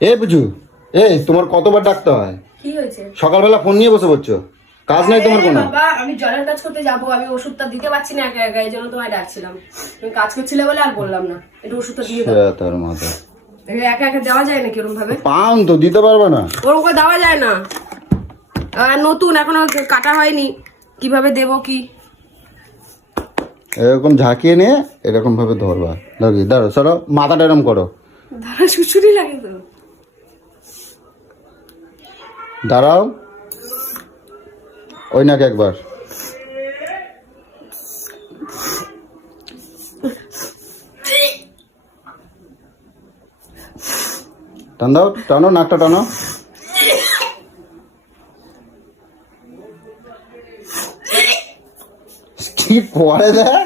এ বুঝু, তোমার কতবার ডাকতে হয়? কি হয়েছে? সকালবেলা ফোন নিয়ে বসে পড়ছো, কাজ নাই তোমার কোনো? বাবা আমি জলের কাজ করতে যাবো, আমি ওষুধটা দিতে পারছি না একা একা, এই জন্য তোমায় ডাকছিলাম। তুমি কাজ করছিলে বলে আর বললাম না, একটু ওষুধটা দিয়ে দাও। তার মাথা একা একা দেওয়া যায় না কিরম ভাবে? পান তো দিতে পারবে না, ওরকম করে দেওয়া যায় না, নতুন এখনো কাটা হয়নি, কিভাবে দেবো কি? এরকম ঝাঁকিয়ে নিয়ে এরকম ভাবে ধরবা। দাঁড়ো চলো, মাথাটা এরম করো। দাঁড়া, সুচুরি লাগে তো। দাঁড়াও, ওই নাকি একবার। টান দাও, টানো নাকটা টানো। কি করে দেয়